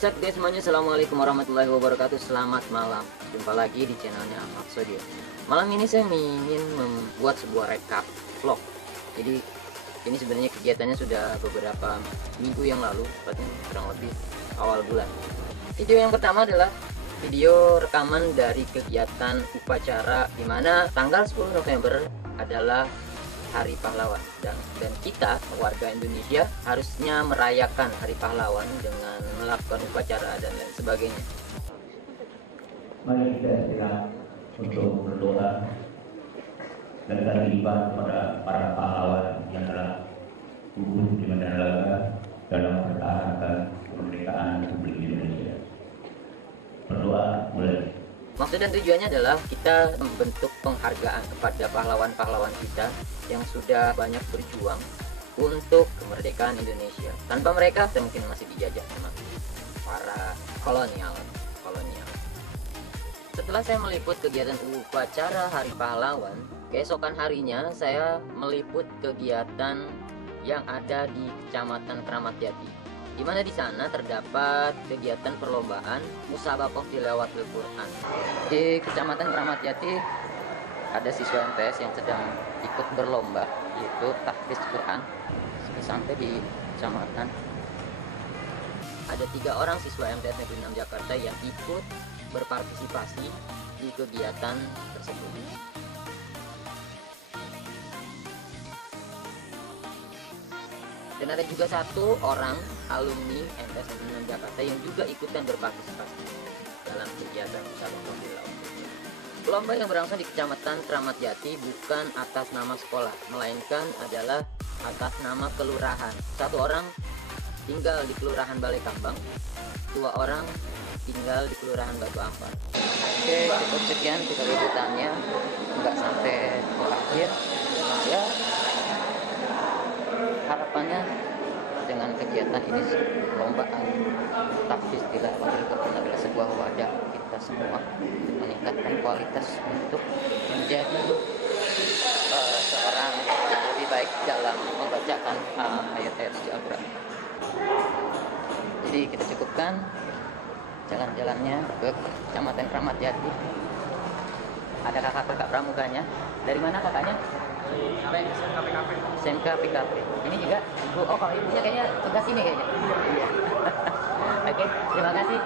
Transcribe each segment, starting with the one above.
What's up guys semuanya, assalamualaikum warahmatullahi wabarakatuh. Selamat malam, jumpa lagi di channelnya Ahmad Studio. Malam ini saya ingin membuat sebuah recap vlog. Jadi ini sebenarnya kegiatannya sudah beberapa minggu yang lalu, tepatnya kurang lebih awal bulan. Video yang pertama adalah video rekaman dari kegiatan upacara di mana tanggal 10 November adalah Hari Pahlawan, dan kita warga Indonesia harusnya merayakan Hari Pahlawan dengan melakukan upacara dan lain sebagainya. Mari kita istirahat untuk berdoa dan terlibat kepada para pahlawan yang telah gugur di medan laga dalam mempertahankan kemerdekaan Republik Indonesia. Berdoa mulai. Maksud dan tujuannya adalah kita membentuk penghargaan kepada pahlawan-pahlawan kita yang sudah banyak berjuang untuk kemerdekaan Indonesia. Tanpa mereka kita mungkin masih dijajah sama para kolonial. Setelah saya meliput kegiatan upacara Hari Pahlawan, keesokan harinya saya meliput kegiatan yang ada di Kecamatan Kramat Jati, di mana di sana terdapat kegiatan perlombaan Musabaqah Tilawatil Quran. Di Kecamatan Kramat Jati ada siswa MTS yang sedang ikut berlomba, yaitu tahfiz Quran. Sampai di kecamatan ada 3 orang siswa MTS Negeri 6 Jakarta yang ikut berpartisipasi di kegiatan tersebut. Dan ada juga 1 orang alumni MTS Negeri 6 Jakarta yang juga ikutan berpartisipasi dalam kegiatan Musabaqah Tilawatil Quran. Lomba yang berlangsung di Kecamatan Kramat Jati bukan atas nama sekolah, melainkan adalah atas nama kelurahan. 1 orang tinggal di Kelurahan Balai Kambang, 2 orang tinggal di Kelurahan Batu Ampar. Oke, cukup sekian kita liputannya, nggak sampai ke akhir. Ya, harapannya dengan kegiatan ini, perlombaan tahfiz tilawatil Quran adalah sebuah wadah kita semua untuk meningkatkan kualitas untuk menjadi seorang yang lebih baik dalam membacakan ayat-ayat suci Al-Quran. Jadi kita cukupkan jalan-jalannya ke Kecamatan Kramat Jati. Ada kakak-kakak pramuganya. Dari mana kakaknya? SMK PKP. Ini juga ibu. Oh, kalau ibunya kayaknya tugas ini kayaknya. Oke, terima kasih.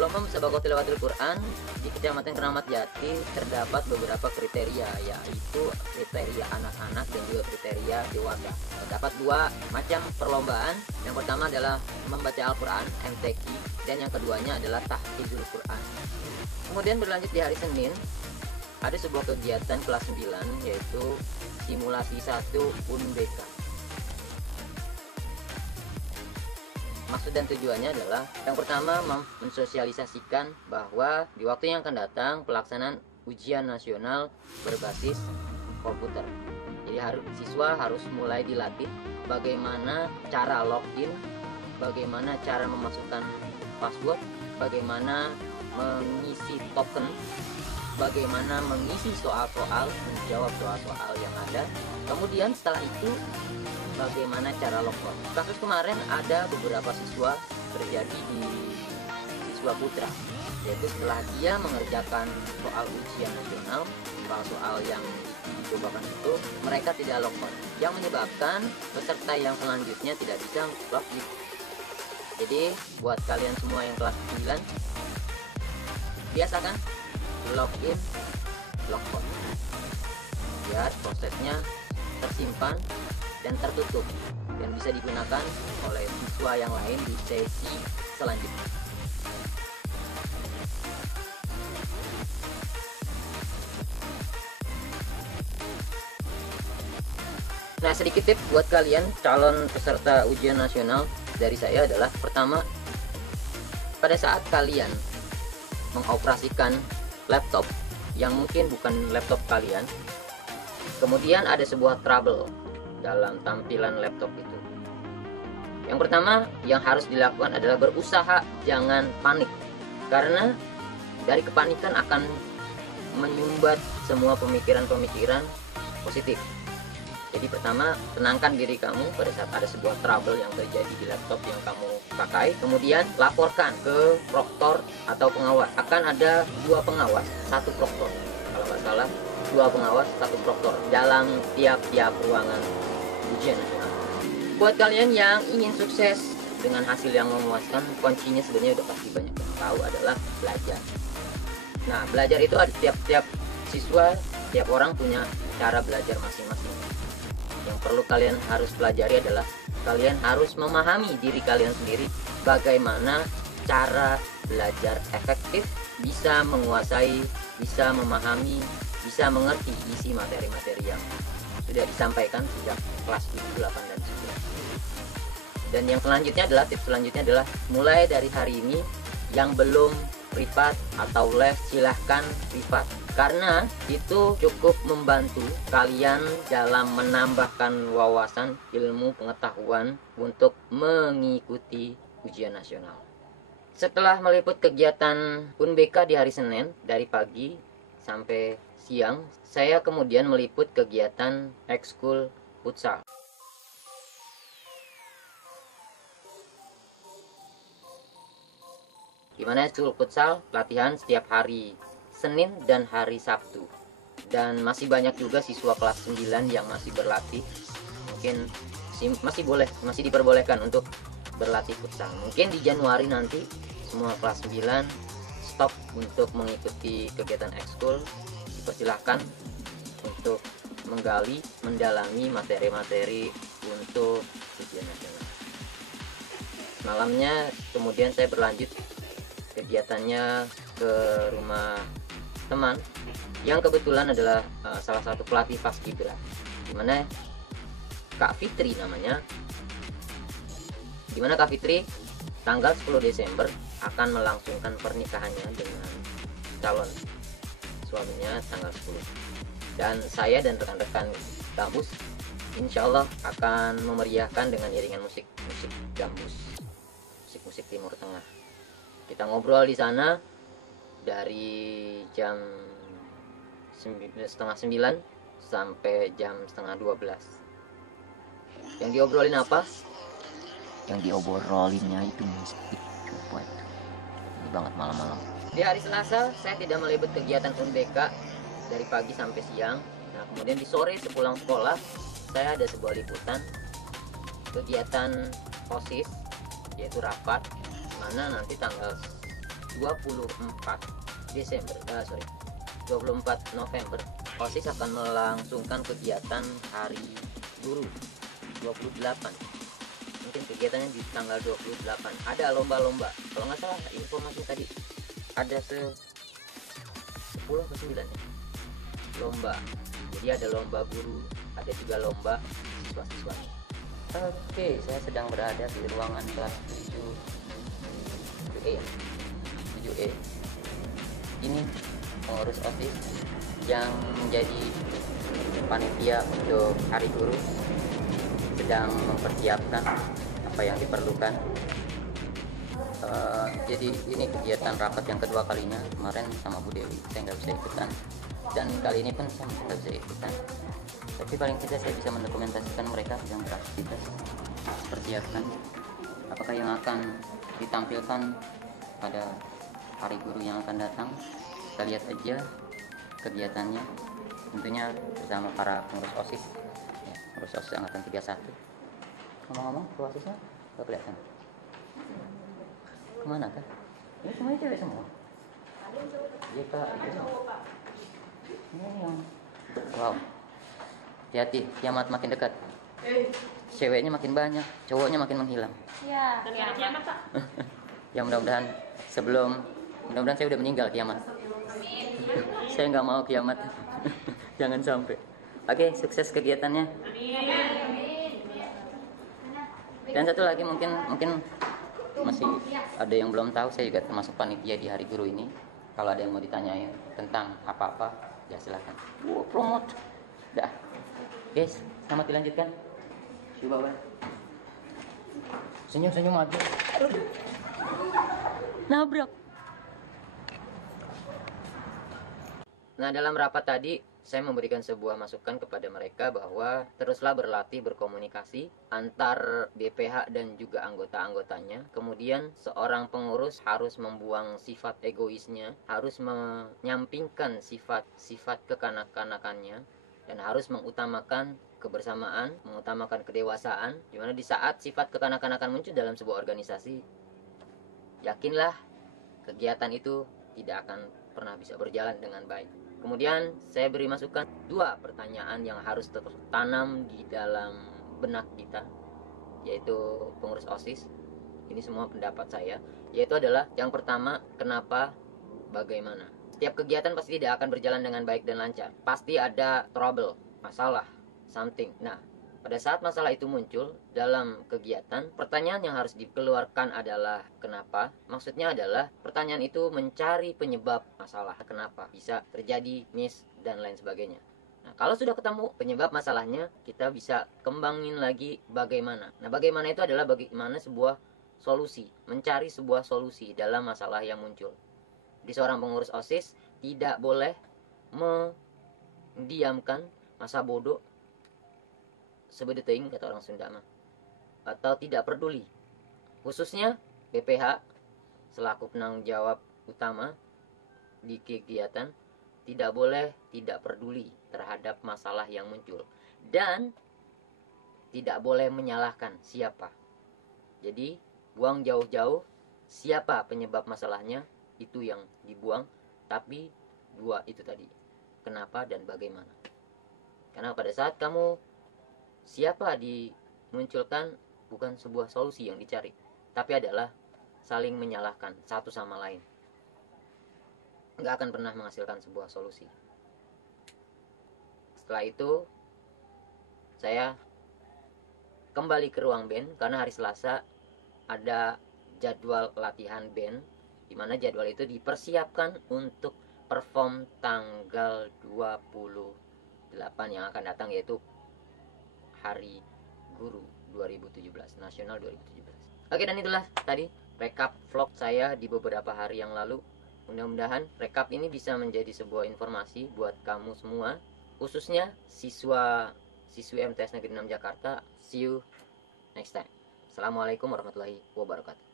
Lomba Musabaqah Tilawatil Quran di Kecamatan Kramat Jati terdapat beberapa kriteria, yaitu kriteria anak-anak dan juga kriteria dewasa. Terdapat 2 macam perlombaan. Yang pertama adalah membaca Al-Quran (MTQ) dan yang keduanya adalah tahfizul Quran. Kemudian berlanjut di hari Senin ada sebuah kegiatan kelas 9, yaitu simulasi 1 UNBK. Maksud dan tujuannya adalah yang pertama mensosialisasikan bahwa di waktu yang akan datang pelaksanaan ujian nasional berbasis komputer. Jadi siswa harus mulai dilatih bagaimana cara login, bagaimana cara memasukkan password, bagaimana mengisi token, bagaimana mengisi soal-soal, menjawab soal-soal yang ada. Kemudian setelah itu bagaimana cara logon. Kasus kemarin ada beberapa siswa terjadi di siswa putra, yaitu setelah dia mengerjakan soal ujian nasional, soal yang dicobakan itu, mereka tidak logon, yang menyebabkan peserta yang selanjutnya tidak bisa login. Jadi buat kalian semua yang kelas 9, biasakan login, logon, biar prosesnya tersimpan dan tertutup dan bisa digunakan oleh siswa yang lain di sesi selanjutnya. Nah, sedikit tips buat kalian calon peserta ujian nasional dari saya adalah: pertama, pada saat kalian mengoperasikan laptop yang mungkin bukan laptop kalian, kemudian ada sebuah trouble dalam tampilan laptop itu. Yang pertama yang harus dilakukan adalah berusaha jangan panik, karena dari kepanikan akan menyumbat semua pemikiran-pemikiran positif. Jadi pertama, tenangkan diri kamu pada saat ada sebuah trouble yang terjadi di laptop yang kamu pakai. Kemudian laporkan ke proktor atau pengawas. Akan ada 2 pengawas, 1 proktor. Kalau nggak salah, 2 pengawas, 1 proktor dalam tiap-tiap ruangan ujian nasional. Buat kalian yang ingin sukses dengan hasil yang memuaskan, kuncinya sebenarnya udah pasti banyak yang tahu adalah belajar. Nah, belajar itu ada tiap-tiap siswa, tiap orang punya cara belajar masing-masing. Yang perlu kalian harus pelajari adalah kalian harus memahami diri kalian sendiri, bagaimana cara belajar efektif, bisa menguasai, bisa memahami, bisa mengerti isi materi-materi yang sudah disampaikan sejak kelas 7, 8, dan 9. Dan yang selanjutnya adalah, tips selanjutnya adalah mulai dari hari ini yang belum privat atau les, silahkan privat, karena itu cukup membantu kalian dalam menambahkan wawasan, ilmu, pengetahuan untuk mengikuti ujian nasional. Setelah meliput kegiatan UNBK di hari Senin dari pagi sampai siang, saya kemudian meliput kegiatan ekskul futsal. Dimana ekskul futsal latihan setiap hari Senin dan hari Sabtu. Dan masih banyak juga siswa kelas 9 yang masih berlatih. Mungkin masih diperbolehkan untuk berlatih futsal. Mungkin di Januari nanti semua kelas 9 stop untuk mengikuti kegiatan ekskul. Dipersilahkan untuk menggali, mendalami materi-materi untuk ujian nasional. Malamnya kemudian saya berlanjut kegiatannya ke rumah teman yang kebetulan adalah salah satu pelatih paskibra, dimana Kak Fitri namanya. Dimana Kak Fitri tanggal 10 Desember akan melangsungkan pernikahannya dengan calon suaminya tanggal 10. Dan saya dan rekan-rekan kampus insya Allah akan memeriahkan dengan iringan musik gambus, musik Timur Tengah. Kita ngobrol di sana dari jam 8:30 sampai jam 11:30. Yang diobrolin apa? Yang diobrolinnya itu musik. Coba itu. Ini banget malam-malam. Di hari Selasa saya tidak meliput kegiatan UNBK dari pagi sampai siang. Nah, kemudian di sore sepulang sekolah saya ada sebuah liputan kegiatan OSIS, yaitu rapat, mana nanti tanggal 24 November OSIS akan melangsungkan kegiatan Hari Guru 28. Mungkin kegiatannya di tanggal 28 ada lomba-lomba. Kalau nggak salah informasi tadi ada 10 ke 9 ya, lomba. Jadi ada lomba guru, ada juga lomba siswa-siswanya. Oke, saya sedang berada di ruangan kelas 7E. Ini pengurus OSIS yang menjadi panitia untuk Hari Guru sedang mempersiapkan apa yang diperlukan. Jadi ini kegiatan rapat yang kedua kalinya. Kemarin sama Bu Dewi saya nggak bisa ikutan, dan kali ini pun saya nggak bisa ikutan, tapi paling tidak saya bisa mendokumentasikan mereka yang beraktivitas, persiapkan apakah yang akan ditampilkan pada Hari Guru yang akan datang. Kita lihat aja kegiatannya, tentunya bersama para pengurus OSIS ya, pengurus OSIS angkatan 31. Ngomong-ngomong, OSISnya nggak kelihatan kemana kan? Ini semuanya cewek semua. Iya Kak, itu semua. Ini yang wow, hati-hati, kiamat makin dekat. Ceweknya makin banyak, cowoknya makin menghilang. Iya. Dan ada kiamat Pak. Ya mudah-mudahan saya udah meninggal kiamat. Saya nggak mau kiamat. Jangan sampai. Oke, sukses kegiatannya. Dan satu lagi mungkin masih ada yang belum tahu, saya juga termasuk panitia di Hari Guru ini. Kalau ada yang mau ditanyain tentang apa-apa, ya silahkan. Promote. Dah. Guys, selamat dilanjutkan. Coba bang. Senyum-senyum aja. Nabrak. Nah, dalam rapat tadi saya memberikan sebuah masukan kepada mereka bahwa teruslah berlatih berkomunikasi antar BPH dan juga anggota-anggotanya. Kemudian seorang pengurus harus membuang sifat egoisnya, harus menyampingkan sifat-sifat kekanak-kanakannya, dan harus mengutamakan kebersamaan, mengutamakan kedewasaan. Dimana di saat sifat kekanak-kanakan muncul dalam sebuah organisasi, yakinlah kegiatan itu tidak akan pernah bisa berjalan dengan baik. Kemudian saya beri masukan 2 pertanyaan yang harus tertanam di dalam benak kita, yaitu pengurus OSIS. Ini semua pendapat saya, yaitu adalah yang pertama, kenapa, bagaimana. Setiap kegiatan pasti tidak akan berjalan dengan baik dan lancar. Pasti ada trouble, masalah, something. Nah, pada saat masalah itu muncul dalam kegiatan, pertanyaan yang harus dikeluarkan adalah kenapa. Maksudnya adalah pertanyaan itu mencari penyebab masalah, kenapa bisa terjadi miss dan lain sebagainya. Nah, kalau sudah ketemu penyebab masalahnya, kita bisa kembangin lagi bagaimana. Nah, bagaimana itu adalah bagaimana sebuah solusi, mencari sebuah solusi dalam masalah yang muncul. Di seorang pengurus OSIS tidak boleh mendiamkan masa bodoh sebedeting, kata orang Sunda mah, atau tidak peduli. Khususnya BPH selaku penanggung jawab utama di kegiatan tidak boleh tidak peduli terhadap masalah yang muncul, dan tidak boleh menyalahkan siapa. Jadi buang jauh-jauh siapa penyebab masalahnya, itu yang dibuang, tapi 2 itu tadi, kenapa dan bagaimana. Karena pada saat kamu siapa dimunculkan, bukan sebuah solusi yang dicari, tapi adalah saling menyalahkan satu sama lain. Nggak akan pernah menghasilkan sebuah solusi. Setelah itu saya kembali ke ruang band, karena hari Selasa ada jadwal latihan band, di mana jadwal itu dipersiapkan untuk perform tanggal 28 yang akan datang, yaitu Hari Guru 2017, Nasional 2017. Oke, dan itulah tadi rekap vlog saya di beberapa hari yang lalu. Mudah-mudahan rekap ini bisa menjadi sebuah informasi buat kamu semua, khususnya siswi MTS Negeri 6 Jakarta. See you next time. Assalamualaikum warahmatullahi wabarakatuh.